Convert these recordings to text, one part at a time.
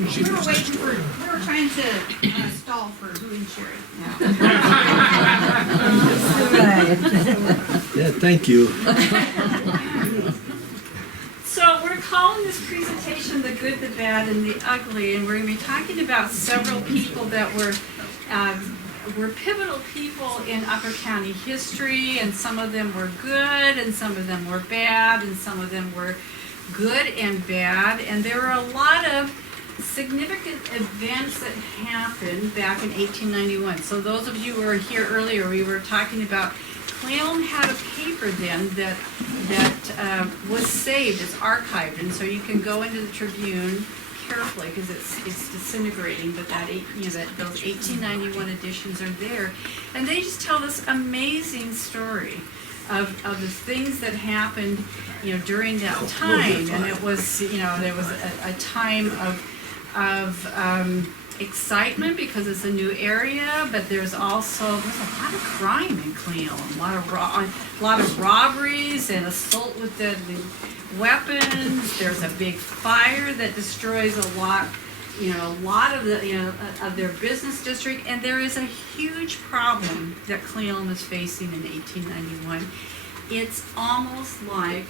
We were trying to stall for who and Sherry. Yeah, thank you. So we're calling this presentation The Good, the Bad, and the Ugly, and we're going to be talking about several people that were pivotal people in Upper County history, and some of them were good, and some of them were bad, and some of them were good and bad, and there were a lot of significant events that happened back in 1891. So those of you who were here earlier, we were talking about Clallam had a paper then that was saved, it's archived, and so you can go into the Tribune carefully because it's disintegrating, but those 1891 editions are there, and they just tell this amazing story of the things that happened, during that time, and it was, there was a time of excitement because it's a new area, but there's a lot of crime in Clallam, a lot of robberies and assault with deadly weapons. There's a big fire that destroys a lot of their business district, and there is a huge problem that Clallam is facing in 1891. It's almost like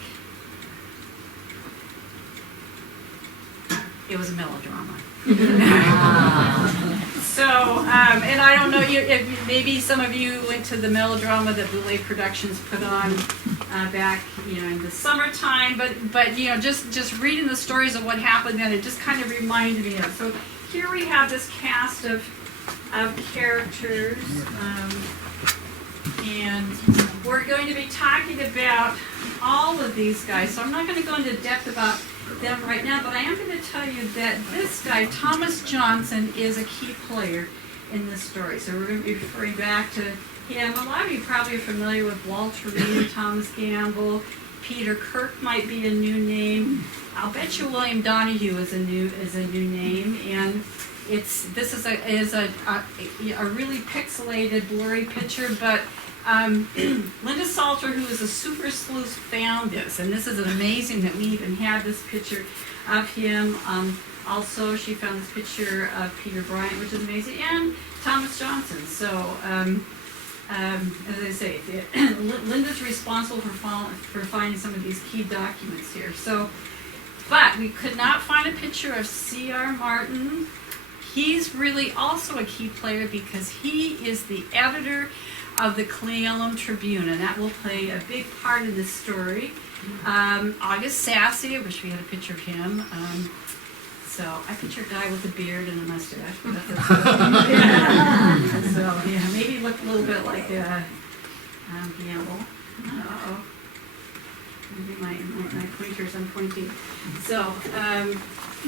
it was a melodrama. So, and I don't know, maybe some of you went to the melodrama that Boulay Productions put on back, in the summertime, but just reading the stories of what happened then, it just kind of reminded me of. So here we have this cast of characters, and we're going to be talking about all of these guys. So I'm not going to go into depth about them right now, but I am going to tell you that this guy, Thomas Johnson, is a key player in this story. So we're going to be referring back to him. A lot of you probably are familiar with Walter Reed, Thomas Gamble, Peter Kirk might be a new name. I'll bet you William Donahue is a new name, and this is a really pixelated, blurry picture, but Lynda Solter, who is a super sleuth, found this, and this is amazing that we even have this picture of him. Also, she found this picture of Peter Bryant, which is amazing, and Thomas Johnson. So, as I say, Lynda's responsible for finding some of these key documents here. So, but we could not find a picture of C.R. Martin. He's really also a key player because he is the editor of the Clallam Tribune, and that will play a big part in this story. August Sassy, I wish we had a picture of him. So I picture a guy with a beard and a mustache. But that's so yeah, maybe look a little bit like Gamble. Uh-oh. Maybe my pointers, I'm pointing. So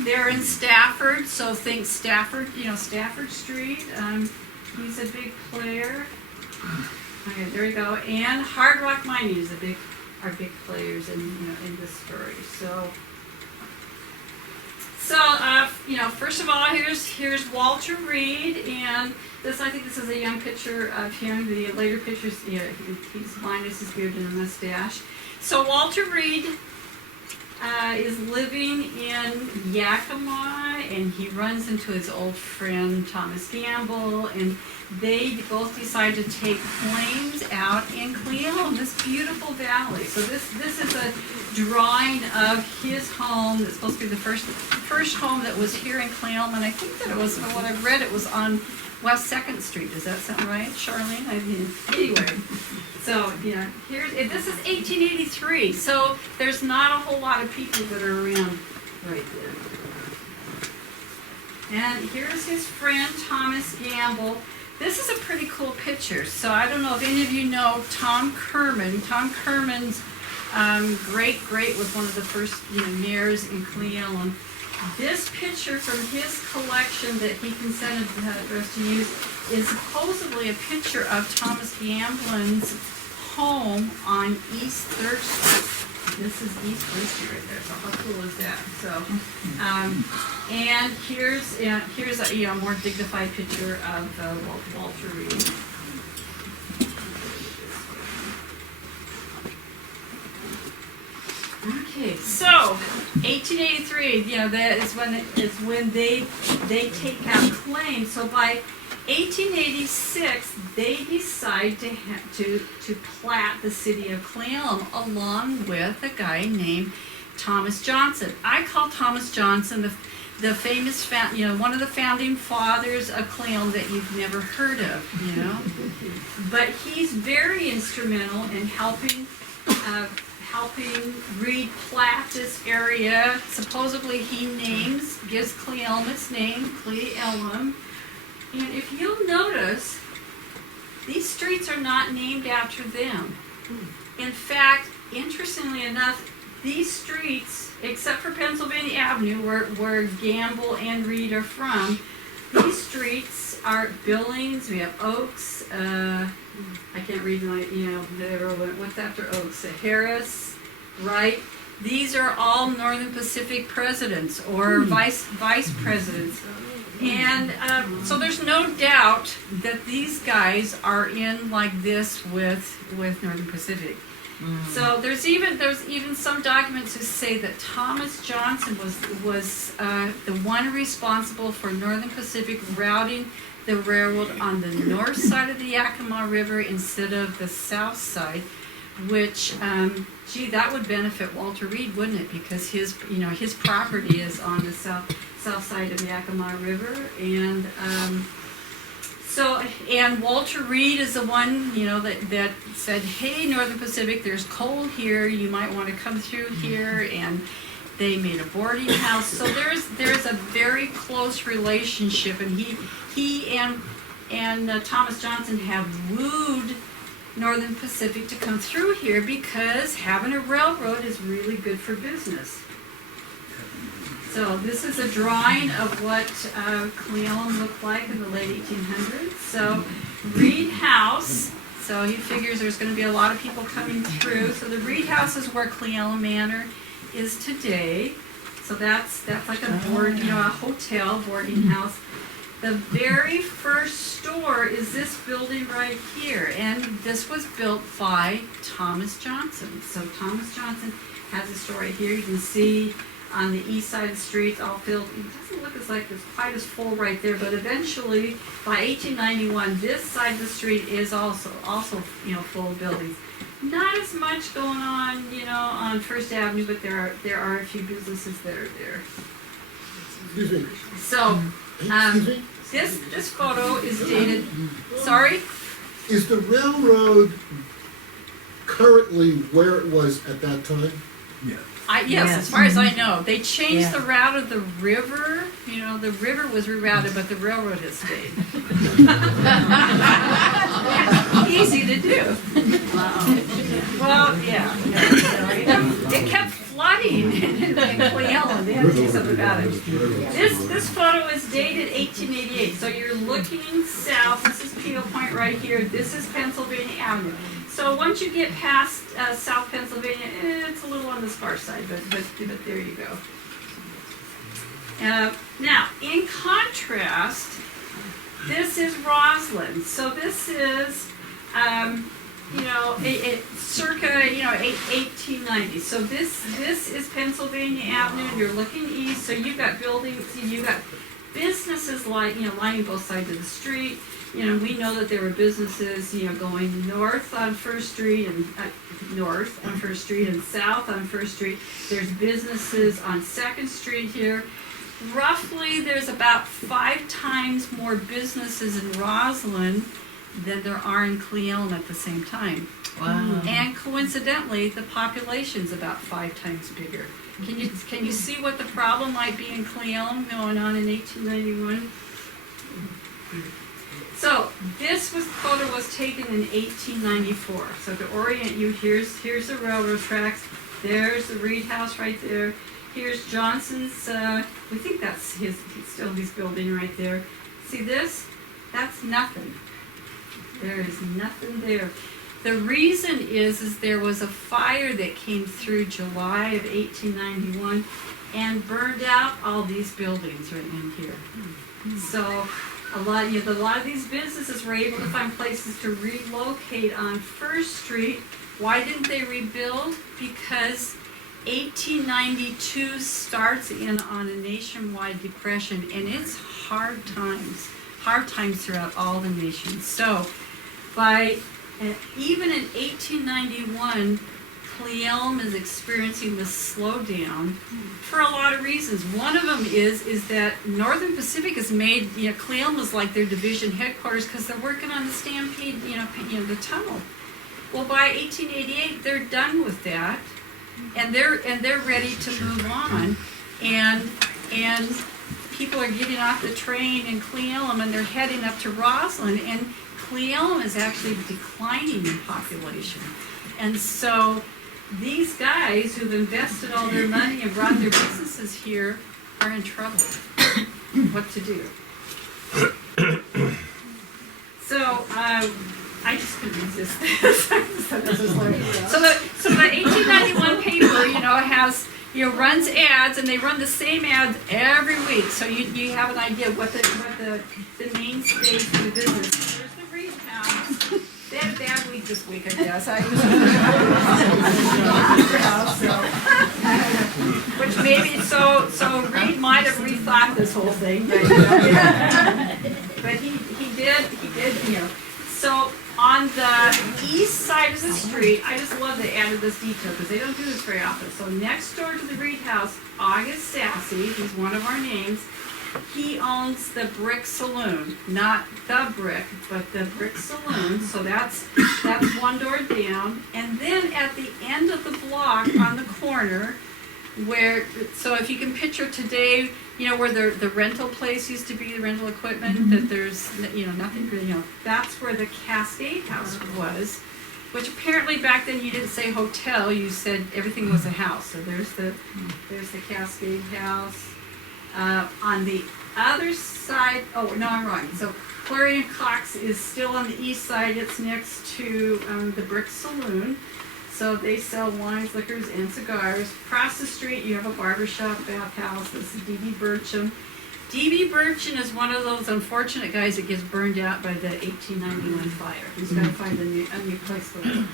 they're in Stafford, so think Stafford, Stafford Street. He's a big player. Okay, there we go. And Hard Rock Mining is are big players in this story. So first of all, here's Walter Reed, and I think this is a young picture of him. The later pictures, he's minus his beard and a mustache. So Walter Reed is living in Yakima, and he runs into his old friend Thomas Gamble, and they both decide to take claims out in Clallam, this beautiful valley. So this is a drawing of his home. It's supposed to be the first home that was here in Clallam, and I think that it was, from what I've read, it was on West 2nd Street. Does that sound right, Charlene? Anyway. So, this is 1883, so there's not a whole lot of people that are around right there. And here's his friend, Thomas Gamble. This is a pretty cool picture. So I don't know if any of you know Tom Kerman. Tom Kerman's great was one of the first mayors in Clallam. This picture from his collection that he consented for us to use is supposedly a picture of Thomas Gamblin's home on East 3rd Street. This is East 3rd Street right there, so how cool is that? So, and here's a more dignified picture of Walter Reed. Okay, Okay, so 1883, that is when they take out claims. So by 1886, they decide to plat the city of Cle Elum along with a guy named Thomas Johnson. I call Thomas Johnson the famous, one of the founding fathers of Cle Elum that you've never heard of, But he's very instrumental in helping Reed plat this area. Supposedly he gives Cle Elum its name, Cle Elum. And if you'll notice, these streets are not named after them. In fact, interestingly enough, these streets, except for Pennsylvania Avenue, where Gamble and Reed are from, these streets are Billings. We have Oaks. I can't read my, what's after Oaks? Harris, Wright. These are all Northern Pacific presidents or vice presidents. And so there's no doubt that these guys are in like this with Northern Pacific. So there's even some documents that say that Thomas Johnson was the one responsible for Northern Pacific routing the railroad on the north side of the Yakima River instead of the south side, which that would benefit Walter Reed, wouldn't it? Because his property is on the south side of the Yakima River, and and Walter Reed is the one, that said, hey, Northern Pacific, there's coal here, you might want to come through here, and they made a boarding house. So there's a very close relationship, and he and Thomas Johnson have wooed Northern Pacific to come through here because having a railroad is really good for business. So this is a drawing of what Cle Elum looked like in the late 1800s. So Reed House, so he figures there's going to be a lot of people coming through. So the Reed House is where Cle Elum Manor is today. So that's like a hotel, boarding house. The very first store is this building right here, and this was built by Thomas Johnson. So Thomas Johnson has a store right here. You can see on the east side of the street, all filled. It doesn't look like it's quite as full right there, but eventually, by 1891, this side of the street is also full of buildings. Not as much going on, on First Avenue, but there are a few businesses that are there. Excuse me. So, this photo is dated. Sorry. Is the railroad currently where it was at that time? Yeah. Yes, as far as I know. They changed the route of the river. The river was rerouted, but the railroad has stayed. Easy to do. Well, yeah. It kept flooding in Cle Elum. They had to do something about it. This photo is dated 1888. So you're looking south. This is Peel Point right here. This is Pennsylvania Avenue. So once you get past South Pennsylvania, it's a little on the sparse side, but there you go. Now, in contrast, this is Roslyn. So this is, circa 1890. So this is Pennsylvania Avenue, and you're looking east. So you've got buildings, you've got businesses lining both sides of the street. We know that there were businesses, going north on First Street and south on First Street. There's businesses on Second Street here. Roughly, there's about 5 times more businesses in Roslyn than there are in Cle Elum at the same time. Wow. And coincidentally, the population's about 5 times bigger. Can you see what the problem might be in Cle Elum going on in 1891? So this photo was taken in 1894. So to orient you, here's the railroad tracks. There's the Reed House right there. Here's Johnson's. We think that's he's building right there. See this? That's nothing. There is nothing there. The reason is there was a fire that came through July of 1891 and burned out all these buildings right in here. So a lot of these businesses were able to find places to relocate on First Street. Why didn't they rebuild? Because 1892 starts in on a nationwide depression, and it's hard times throughout all the nations. So by even in 1891, Cle Elum is experiencing this slowdown for a lot of reasons. One of them is that Northern Pacific has made, Cle Elum is like their division headquarters because they're working on the Stampede, the tunnel. Well, by 1888, they're done with that, and they're ready to move on, and people are getting off the train in Cle Elum and they're heading up to Roslyn, and Cle Elum is actually declining in population, and so these guys who've invested all their money and brought their businesses here are in trouble. What to do? So I just couldn't resist this. So the 1891 paper, has runs ads, and they run the same ads every week. So you have an idea what the mainstays of the business. There's the Reed House. They had a bad week this week, I guess. Which maybe so Reed might have rethought this whole thing, but, but he did. So on the east side of the street, I just love they added this detail because they don't do this very often. So next door to the Reed House, August Sassy, he's one of our names. He owns the Brick Saloon, not the Brick, but the Brick Saloon. So that's one door down. And then at the end of the block on the corner, so if you can picture today, where the rental place used to be, the rental equipment, that there's, nothing really, that's where the Cascade House was, which apparently back then you didn't say hotel, you said everything was a house. So there's the Cascade House. On the other side, oh no, I'm wrong. So Clarion Cox is still on the east side. It's next to the Brick Saloon. So they sell wines, liquors, and cigars. Across the street, you have a barbershop, bathhouse. This is D.B. Burcham. D.B. Burcham is one of those unfortunate guys that gets burned out by the 1891 fire. He's got to find a new place to live.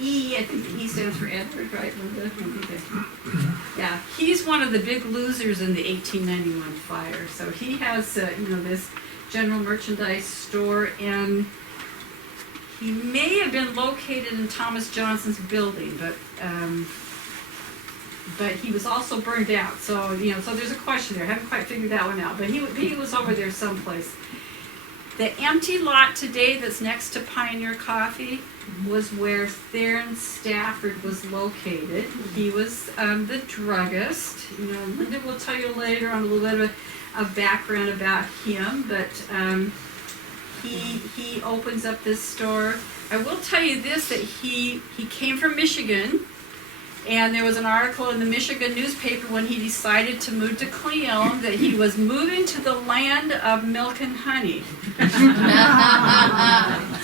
E, I think the E stands for Edward, right, Lynda? Yeah, he's one of the big losers in the 1891 fire. So he has, this general merchandise store, and he may have been located in Thomas Johnson's building, but he was also burned out. So, so there's a question there. I haven't quite figured that one out, but he was over there someplace. The empty lot today that's next to Pioneer Coffee was where Theron Stafford was located. He was the druggist. Lynda will tell you later on a little bit of a background about him, but he opens up this store. I will tell you this, that he came from Michigan, and there was an article in the Michigan newspaper when he decided to move to Cle Elum that he was moving to the land of milk and honey.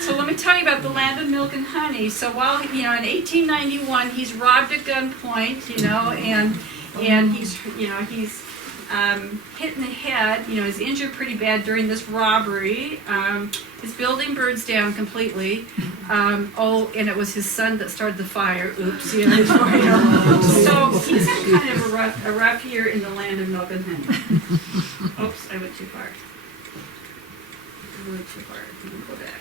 So let me tell you about the land of milk and honey. So while, in 1891, he's robbed at gunpoint, and he's hit in the head, he's injured pretty bad during this robbery. His building burns down completely. And it was his son that started the fire. Oops. So he's had kind of a rough year in the land of milk and honey. Oops, I went too far. Let me go back.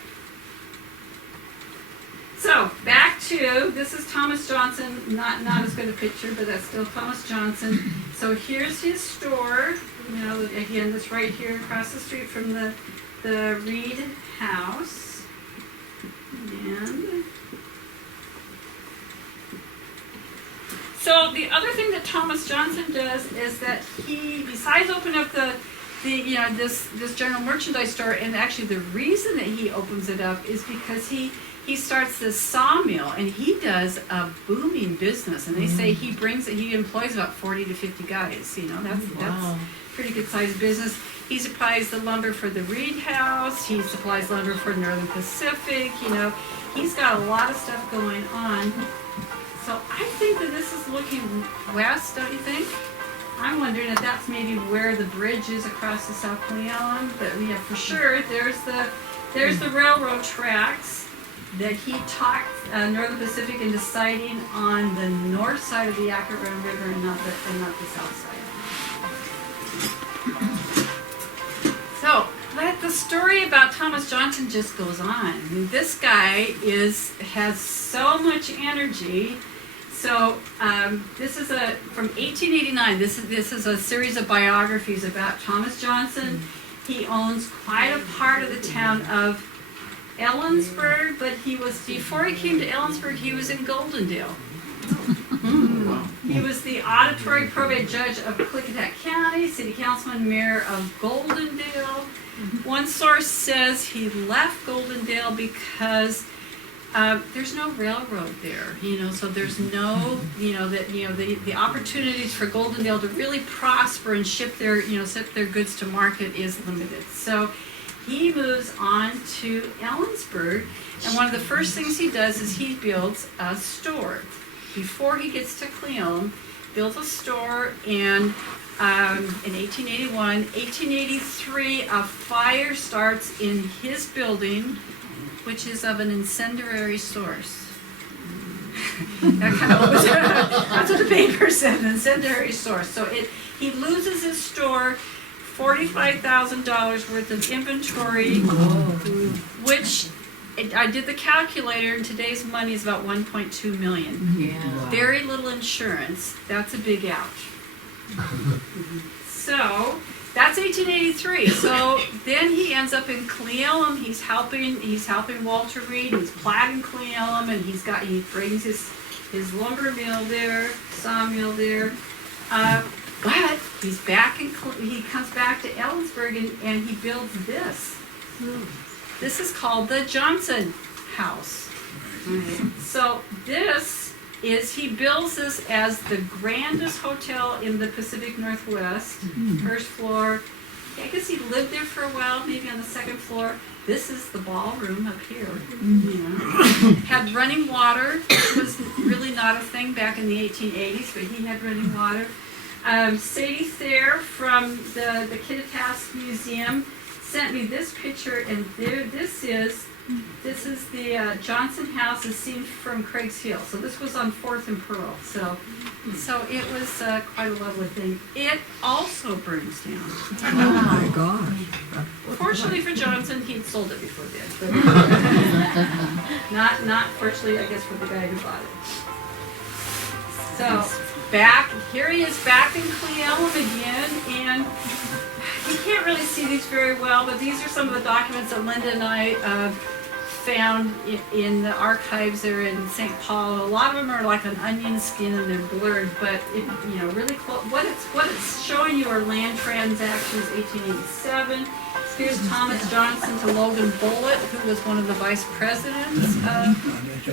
So back to, this is Thomas Johnson, not as good a picture, but that's still Thomas Johnson. So here's his store, again, that's right here across the street from the Reed House. And so the other thing that Thomas Johnson does is that he, besides opening up this general merchandise store, and actually the reason that he opens it up is because he starts this sawmill, and he does a booming business, and they say he employs about 40 to 50 guys. That's pretty good sized business. He supplies the lumber for the Reed House. He supplies lumber for Northern Pacific. He's got a lot of stuff going on. So I think that this is looking west, don't you think? I'm wondering if that's maybe where the bridge is across the South Cle Elum. But for sure, there's the railroad tracks. that he talked Northern Pacific into siting on the north side of the Yakaron River and not the south side. So, but the story about Thomas Johnson just goes on. I mean, this guy has so much energy. So this is from 1889. This is a series of biographies about Thomas Johnson. He owns quite a part of the town of Ellensburg, but before he came to Ellensburg, he was in Goldendale. He was the auditory probate judge of Kittitas County, city councilman, mayor of Goldendale. One source says he left Goldendale because there's no railroad there, so there's no, the opportunities for Goldendale to really prosper and ship their goods to market is limited. So he moves on to Ellensburg, and one of the first things he does is he builds a store. Before he gets to Cleon, builds a store, and in 1881, 1883, a fire starts in his building, which is of an incendiary source. That's what the paper said, an incendiary source. So he loses his store, $45,000 worth of inventory, which I did the calculator, and today's money is about 1.2 million. Yeah. Very little insurance. That's a big ouch. So that's 1883. So then he ends up in Cleon. He's helping Walter Reed. He's plating Cleon, and he brings his lumber mill there, sawmill there. But he comes back to Ellensburg and he builds this. This is called the Johnson House. So he builds this as the grandest hotel in the Pacific Northwest. First floor. I guess he lived there for a while, maybe on the second floor. This is the ballroom up here. Had running water. It was really not a thing back in the 1880s, but he had running water. Sadie Thayer from the Kittitas Museum sent me this picture, and this is the Johnson House as seen from Craig's Hill. So this was on 4th and Pearl. So it was quite a lovely thing. It also burns down. Oh my gosh. Fortunately for Johnson, he'd sold it before then. But not fortunately, I guess, for the guy who bought it. So here he is back in Cleon again, and you can't really see these very well, but these are some of the documents that Lynda and I found in the archives there in St. Paul. A lot of them are like an onion skin and they're blurred, but really close. What it's showing you are land transactions, 1887. Here's Thomas Johnson to Logan Bullitt, who was one of the vice presidents of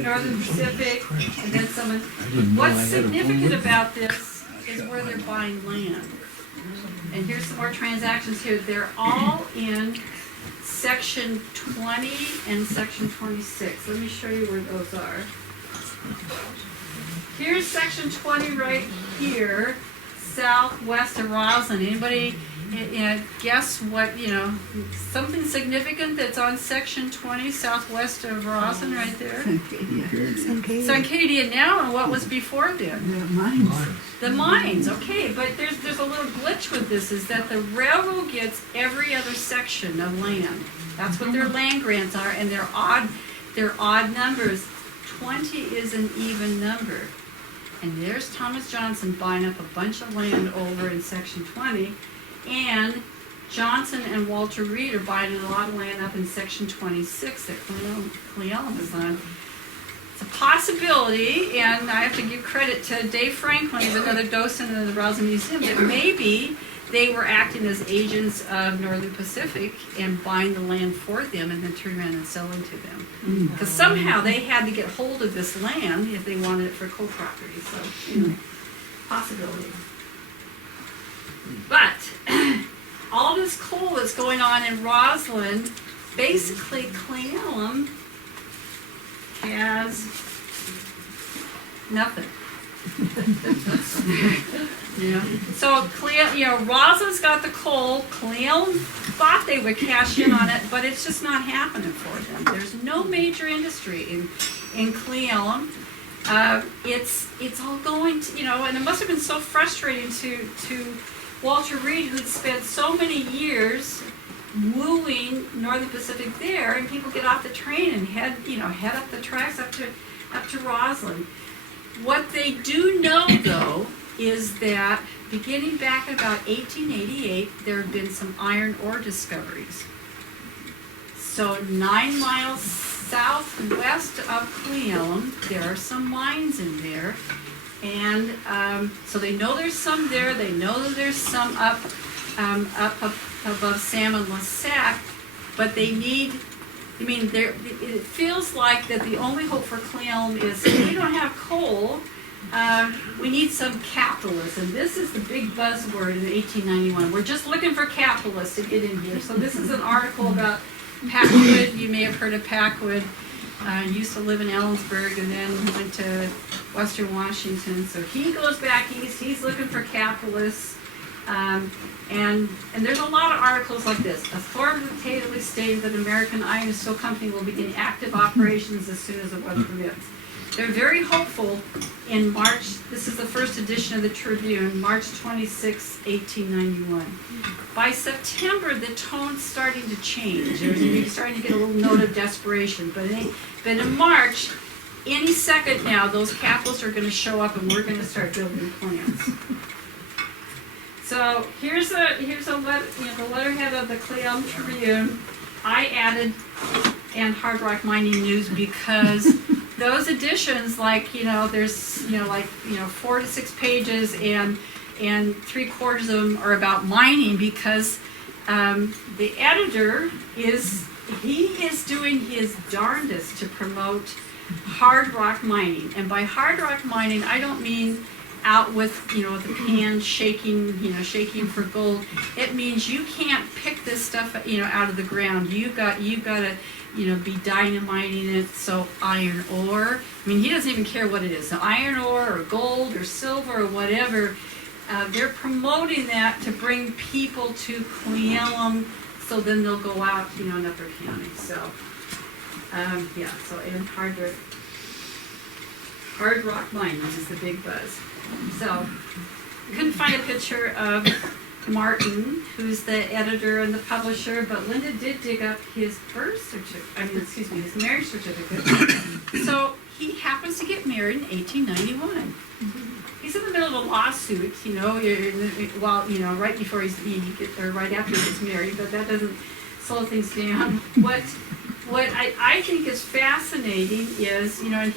Northern Pacific, and then someone. What's significant about this is where they're buying land. And here's some more transactions here. They're all in section 20 and section 26. Let me show you where those are. Here's section 20 right here, southwest of Roslyn. Anybody guess what, something significant that's on section 20 southwest of Roslyn right there? Suncadia now, and what was before then? The mines, okay, but there's a little glitch with this, is that the railroad gets every other section of land. That's what their land grants are, and they're odd numbers. 20 is an even number. And there's Thomas Johnson buying up a bunch of land over in section 20, and Johnson and Walter Reed are buying a lot of land up in section 26 that Cleon is on. It's a possibility, and I have to give credit to Dave Franklin, who's another docent in the Roslyn Museum, that maybe they were acting as agents of Northern Pacific and buying the land for them and then turning around and selling to them. Because somehow they had to get hold of this land if they wanted it for coal property. So, possibility. But all this coal that's going on in Roslyn, basically Cleon has nothing. So Roslyn's got the coal. Cleon thought they would cash in on it, but it's just not happening for them. There's no major industry in Cleon. It's all going to, and it must have been so frustrating to Walter Reed, who'd spent so many years wooing Northern Pacific there, and people get off the train and head up the tracks up to Roslyn. What they do know, though, is that beginning back in about 1888, there have been some iron ore discoveries. So 9 miles southwest of Cleon, there are some mines in there, and so they know there's some there. They know that there's some up above Sam and Lissac, but they need. It feels like that the only hope for Cleon is if we don't have coal. We need some capitalists, and this is the big buzzword in 1891. We're just looking for capitalists to get in here. So this is an article about Packwood. You may have heard of Packwood. Used to live in Ellensburg and then went to Western Washington. So he goes back east. He's looking for capitalists. And there's a lot of articles like this. Authoritatively stated that American Iron and Steel Company will begin active operations as soon as the weather permits. They're very hopeful in March. This is the first edition of the Tribune, March 26, 1891. By September, the tone's starting to change. You're starting to get a little note of desperation. But in March, any second now, those capitalists are going to show up, and we're going to start building plants. So here's a the letterhead of the Cleon Tribune. I added and Hard Rock Mining News because those editions, there's 4 to 6 pages, and 3/4 of them are about mining because the editor is doing his darndest to promote hard rock mining, and by hard rock mining I don't mean out with the pan shaking for gold. It means you can't pick this stuff out of the ground. You've got to be dynamiting it. So iron ore. He doesn't even care what it is. So iron ore or gold or silver or whatever. They're promoting that to bring people to Cleon, so then they'll go out in Upper County. So so in hard rock mining is the big buzz. So, couldn't find a picture of Martin, who's the editor and the publisher, but Lynda did dig up his his marriage certificate. So, he happens to get married in 1891. He's in the middle of a lawsuit, right before right after he gets married, but that doesn't slow things down. What I think is fascinating is, and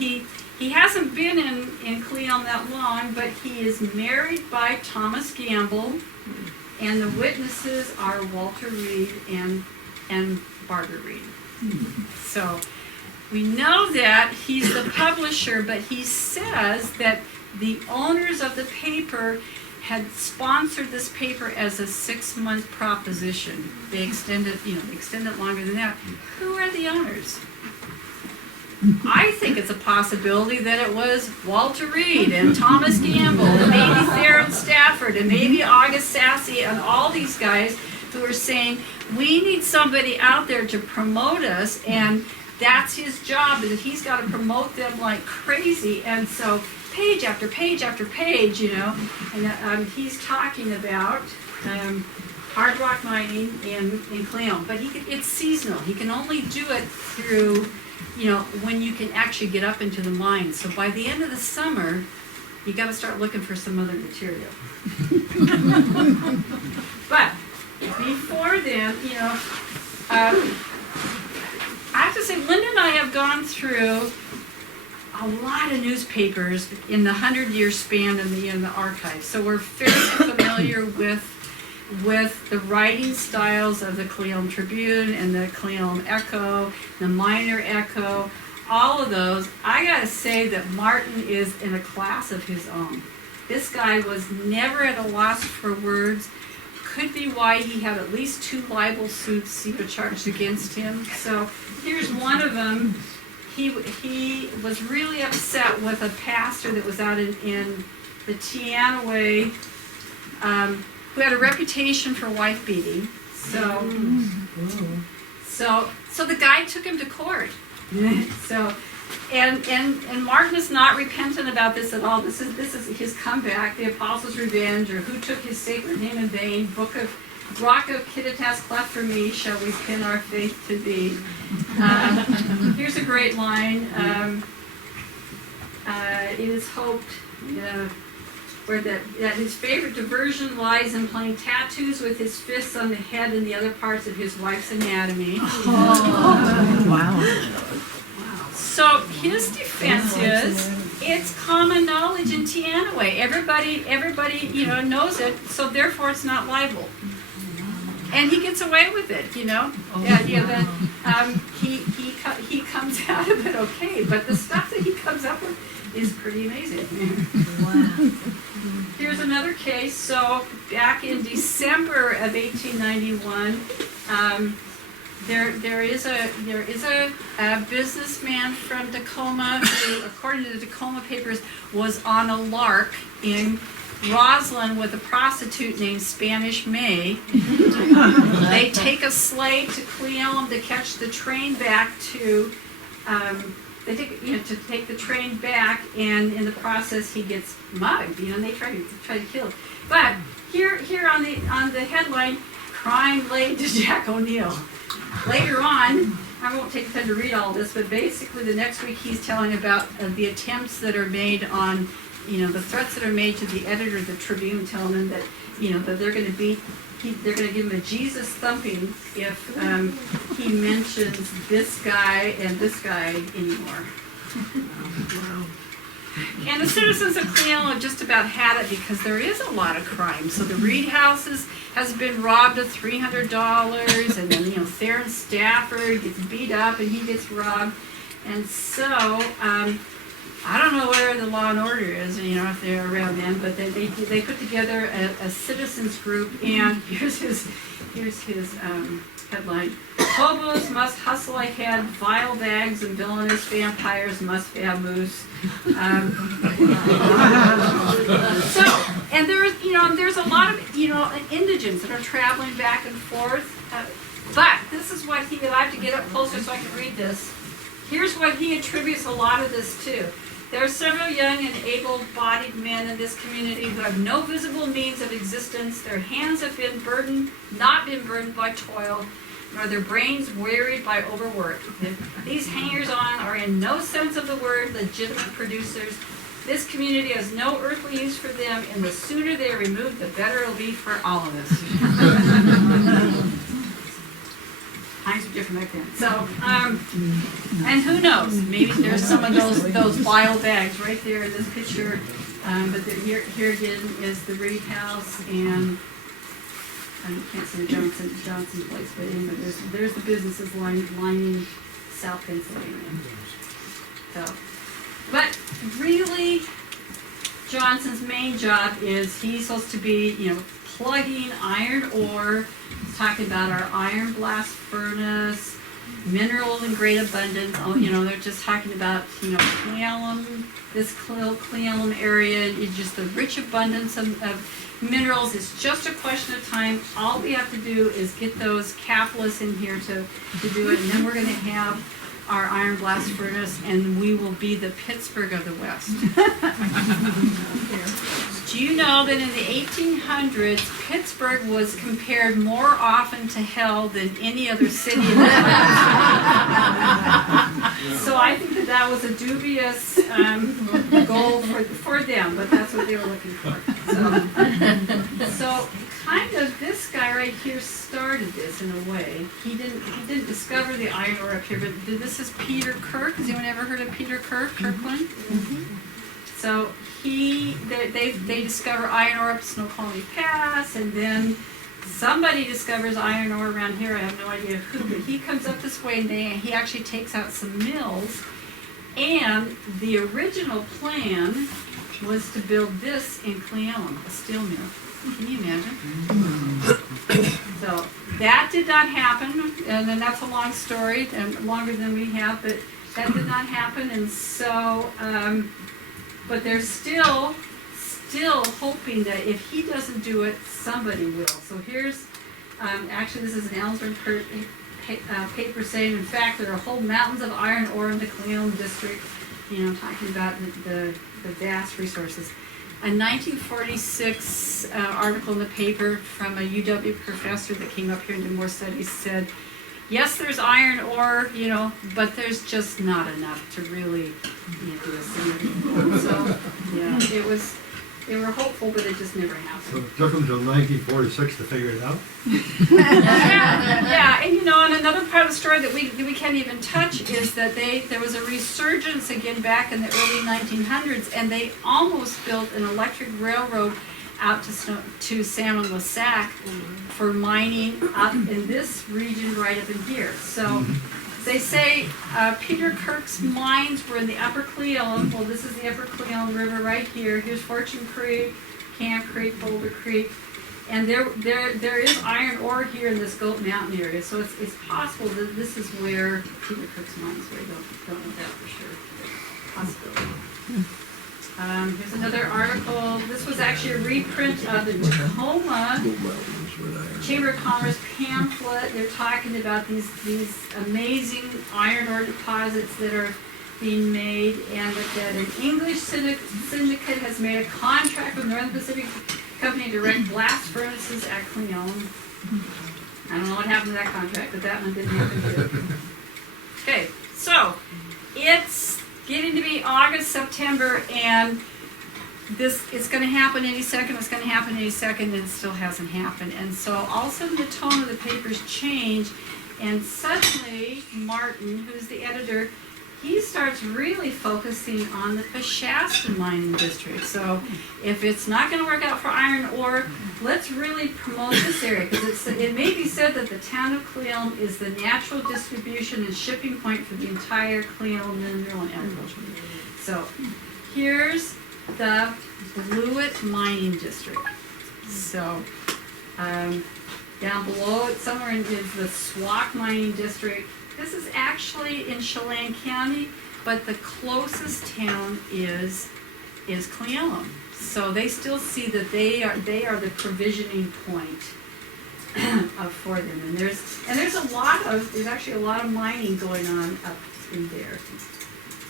he hasn't been in Cleon that long, but he is married by Thomas Gamble, and the witnesses are Walter Reed and Barbara Reed. So we know that he's the publisher, but he says that the owners of the paper had sponsored this paper as a 6-month proposition. They extended it longer than that. Who are the owners? I think it's a possibility that it was Walter Reed and Thomas Gamble and maybe Theron Stafford and maybe August Sassy and all these guys who are saying, we need somebody out there to promote us, and that's his job, is that he's got to promote them like crazy. And so page after page after page, and he's talking about hard rock mining in Cleon. But it's seasonal. He can only do it through when you can actually get up into the mine. So by the end of the summer, you got to start looking for some other material. But before then, I have to say, Lynda and I have gone through a lot of newspapers in the 100-year span in the archives. So we're fairly familiar with the writing styles of the Cleon Tribune and the Cleon Echo, the Minor Echo, all of those. I gotta say that Martin is in a class of his own. This guy was never at a loss for words. Could be why he had at least 2 libel suits charged against him. So here's one of them. He was really upset with a pastor that was out in the Teanaway who had a reputation for wife beating. So the guy took him to court. And Martin is not repentant about this at all. This is his comeback, the Apostles' Revenge, or Who Took His Sacred Name in Vain, Rock of Kittitas, cleft for me, shall we pin our faith to thee. Here's a great line. It is hoped where that his favorite diversion lies in playing tattoos with his fists on the head and the other parts of his wife's anatomy. Wow. So his defense is, it's common knowledge in Teanaway. Everybody, knows it, so therefore it's not libel. And he gets away with it, The idea that he comes out of it okay, but the stuff that he comes up with is pretty amazing. Wow. Here's another case. So back in December of 1891, there is a businessman from Tacoma who, according to the Tacoma papers, was on a lark in Roslyn with a prostitute named Spanish May. They take a sleigh to Cle Elum to catch the train back to. They take the train back, and in the process he gets mugged. And they try to kill him. But here on the headline, crime laid to Jack O'Neill. Later on, I won't take the time to read all this, but basically the next week he's telling about the attempts that are made on, the threats that are made to the editor of the Tribune, telling him that, that they're going to give him a Jesus thumping if he mentions this guy and this guy anymore. And the citizens of Cle Elum have just about had it because there is a lot of crime. So the Reed House has been robbed of $300, and then Theron Stafford gets beat up and he gets robbed. And so I don't know where the law and order is, if they're around then, but they put together a citizens group, and here's his headline: hobos must hustle ahead, vile bags and villainous vampires must vamoose. And there's a lot of indigents that are traveling back and forth. But this is what I have to get up closer so I can read this. Here's what he attributes a lot of this to. There are several young and able-bodied men in this community who have no visible means of existence. Their hands have not been burdened by toil, nor their brains wearied by overwork. These hangers-on are in no sense of the word legitimate producers. This community has no earthly use for them, and the sooner they are removed, the better it'll be for all of us. Times were different back then. So, and who knows? Maybe there's some of those vile bags right there in this picture. But here again is the Reed House, and you can't see the Johnson place, but anyway, there's the businesses lining South Pennsylvania. So, but really, Johnson's main job is he's supposed to be, plugging iron ore. He's talking about our iron blast furnace, minerals in great abundance. They're just talking about, Cle Elum, this Cle Elum area, it's just the rich abundance of minerals. It's just a question of time. All we have to do is get those capitalists in here to do it, and then we're going to have our iron blast furnace, and we will be the Pittsburgh of the West. Do you know that in the 1800s, Pittsburgh was compared more often to hell than any other city in the world? So I think that was a dubious goal for them, but that's what they were looking for. So kind of this guy right here started this in a way. He didn't discover the iron ore up here, but this is Peter Kirk. Has anyone ever heard of Peter Kirkland? Mm-hmm. So they discover iron ore up Snoqualmie Pass, and then somebody discovers iron ore around here. I have no idea who, but he comes up this way, and he actually takes out some mills. And the original plan was to build this in Cle Elum, a steel mill. Can you imagine? So that did not happen, and then that's a long story, and longer than we have, but that did not happen, and so, but there's still still hoping that if he doesn't do it, somebody will. So here's, actually this is an Ellsworth paper saying, in fact, there are whole mountains of iron ore in the Cleon district, talking about the vast resources. A 1946 article in the paper from a UW professor that came up here and did more studies said, yes, there's iron ore, but there's just not enough to really do a significant. So, yeah, they were hopeful, but it just never So happened. it took them till 1946 to figure it out? Yeah, and and another part of the story that we can't even touch is that there was a resurgence again back in the early 1900s, and they almost built an electric railroad out to Salmon Lasac for mining up in this region right up in here. So they say Peter Kirk's mines were in the Upper Cleon. Well, this is the Upper Cleon River right here. Here's Fortune Creek, Camp Creek, Boulder Creek. And there is iron ore here in this Goat Mountain area, so it's possible that this is where Peter Cook's mines were. Don't know that for sure. Possibility. Here's another article. This was actually a reprint of the Tacoma Chamber of Commerce pamphlet. They're talking about these amazing iron ore deposits that are being made, and that an English syndicate has made a contract with Northern Pacific Company to erect blast furnaces at Cleon. I don't know what happened to that contract, but that one didn't happen either. Okay, so it's getting to be August, September, and it's going to happen any second. It's going to happen any second, and it still hasn't happened. And so all of a sudden the tone of the papers change, and suddenly Martin, who's the editor, he starts really focusing on the Shasta mining district. So if it's not going to work out for iron ore, let's really promote this area, because it may be said that the town of Cleon is the natural distribution and shipping point for the entire Cleon mineral and agriculture. So here's the Blewett mining district. So down below it somewhere is the Swauk mining district. This is actually in Chelan County, but the closest town is Cleon. So they still see that they are the provisioning point for them. And there's actually a lot of mining going on up in there.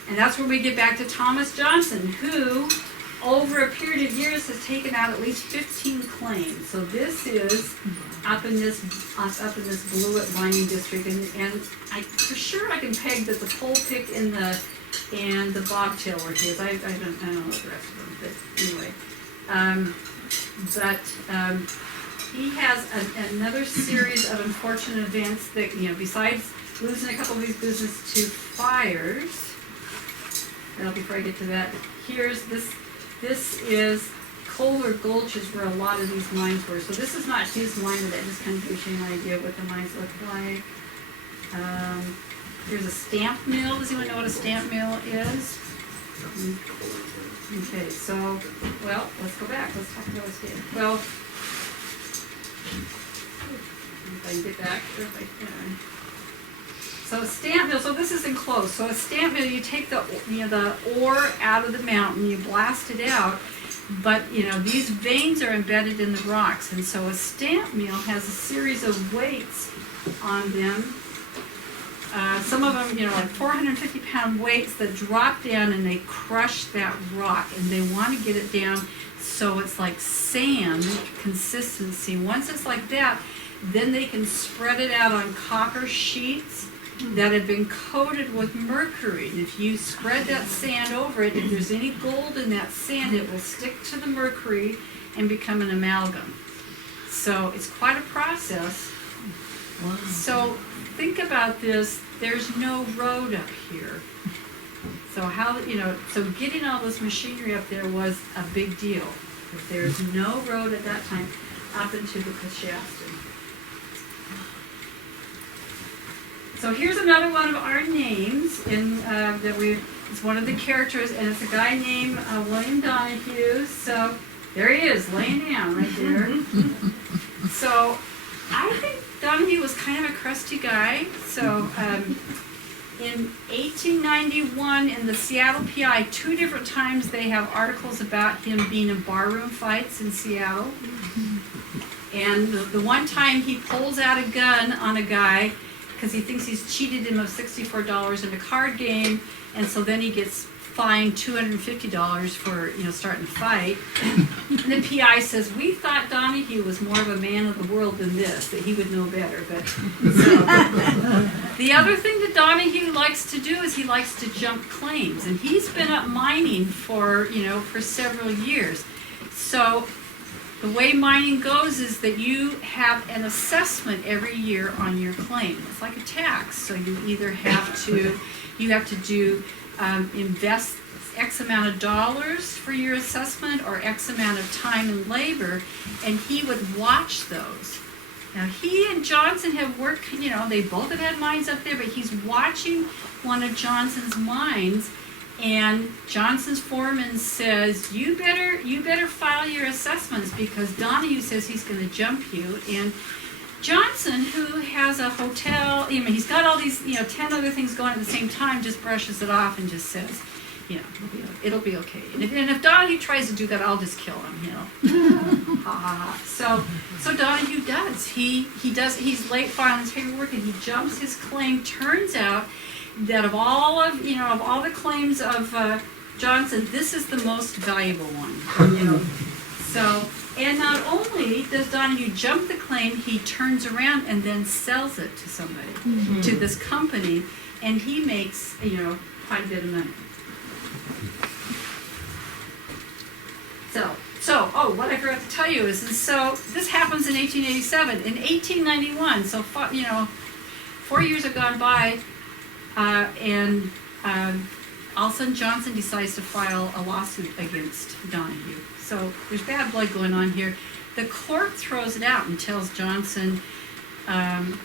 And that's where we get back to Thomas Johnson, who over a period of years has taken out at least 15 claims. So this is up in this Blewett mining district, and for sure I can peg that the pole pick and the bobtail were his. I don't know the rest of them, but anyway. He has another series of unfortunate events that, besides losing a couple of these businesses to fires. Now, before I get to that, here's this. This is Kohler Gulch is where a lot of these mines were. So this is not his mine, but that just kind of gives you an idea of what the mines look like. Here's a stamp mill. Does anyone know what a stamp mill is? Okay, so, well, let's go back. Let's talk about a stamp. Well, if I can get back, or if I can. So a stamp mill, so this is enclosed. So a stamp mill, you take the ore out of the mountain, you blast it out, but these veins are embedded in the rocks, and so a stamp mill has a series of weights on them. Some of them, like 450-pound weights that drop down and they crush that rock, and they want to get it down so it's like sand consistency. Once it's like that, then they can spread it out on copper sheets that have been coated with mercury. And if you spread that sand over it, if there's any gold in that sand, it will stick to the mercury and become an amalgam. So it's quite a process. Wow. So think about this. There's no road up here. So so getting all this machinery up there was a big deal. If there's no road at that time up into the Shasta. So here's another one of our names it's one of the characters, and it's a guy named William Donahue. So there he is, laying down right there. So I think Donahue was kind of a crusty guy. So In 1891, in the Seattle PI, 2 different times they have articles about him being in barroom fights in Seattle. And the one time he pulls out a gun on a guy because he thinks he's cheated him of $64 in a card game, and so then he gets fined $250 for starting a fight. And the PI says, "We thought Donahue was more of a man of the world than this, that he would know better." But so, the other thing that Donahue likes to do is he likes to jump claims, and he's been up mining for several years. So the way mining goes is that you have an assessment every year on your claim. It's like a tax. So you either have to invest X amount of dollars for your assessment or X amount of time and labor, and he would watch those. Now he and Johnson have worked, they both have had mines up there, but he's watching one of Johnson's mines, and Johnson's foreman says, you better file your assessments because Donahue says he's going to jump you. And Johnson, who has a hotel, he's got all these, 10 other things going at the same time, just brushes it off and just says, it'll be okay. And if Donahue tries to do that, I'll just kill him, ha ha ha. So Donahue does. He's late filing his paperwork and he jumps his claim. Turns out that of all the claims of Johnson, this is the most valuable one. So, and not only does Donahue jump the claim, he turns around and then sells it to somebody, to this company, and he makes quite a bit of money. So, what I forgot to tell you is so this happens in 1887. In 1891, so 4 years have gone by, and all of a sudden Johnson decides to file a lawsuit against Donahue. So there's bad blood going on here. The court throws it out and tells Johnson,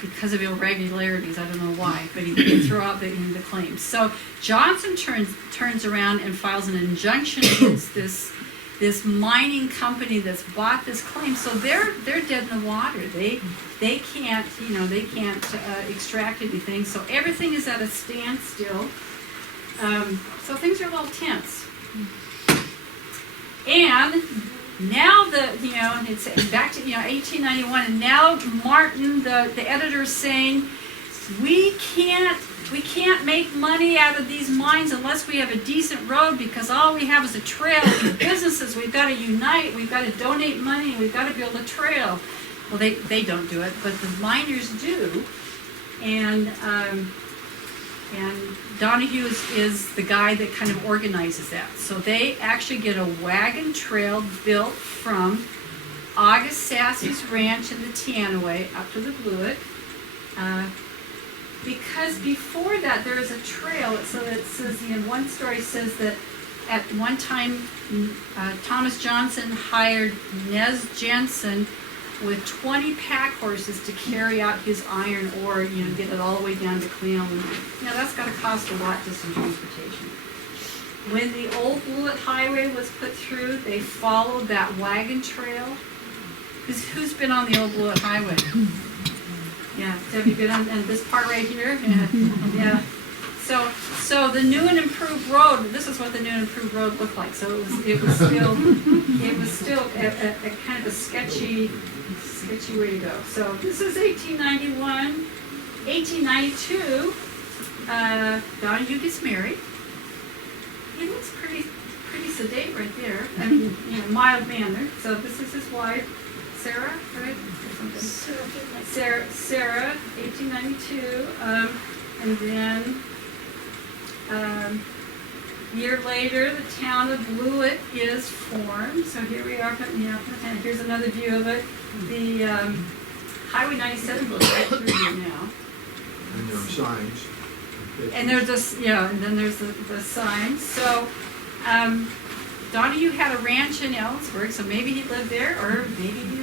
because of irregularities, I don't know why, but he threw out the claims. So Johnson turns around and files an injunction against this mining company that's bought this claim. So they're dead in the water. They can't extract anything. So everything is at a standstill. So things are a little tense. And now it's back to 1891, and now Martin, the editor, is saying we can't make money out of these mines unless we have a decent road, because all we have is a trail. The businesses, we've got to unite, we've got to donate money, we've got to build a trail. Well, they don't do it, but the miners do, and Donahue is the guy that kind of organizes that. So they actually get a wagon trail built from August Sasse's ranch in the Teanaway up to the Blewett. Because before that there is a trail, so it says, one story says that at one time Thomas Johnson hired Nez Jensen with 20 pack horses to carry out his iron ore, get it all the way down to Cleveland. That's got to cost a lot just in transportation. When the old Blewett Highway was put through, they followed that wagon trail. Who's been on the old Blewett Highway? Yeah, have you been on this part right here? Yeah. So the new and improved road. This is what the new and improved road looked like. So it was still a kind of a sketchy way to go. So this is 1891. 1892. Donahue gets married. He looks pretty sedate right there. I mean, mild mannered. So this is his wife, Sarah, right? Sarah, 1892, and then a year later, the town of Blewett is formed. So here we are, here's another view of it. The Highway 97 goes right through here now. And there are signs. And there's this, and then there's the signs. So Donahue had a ranch in Ellensburg, so maybe he lived there, or maybe he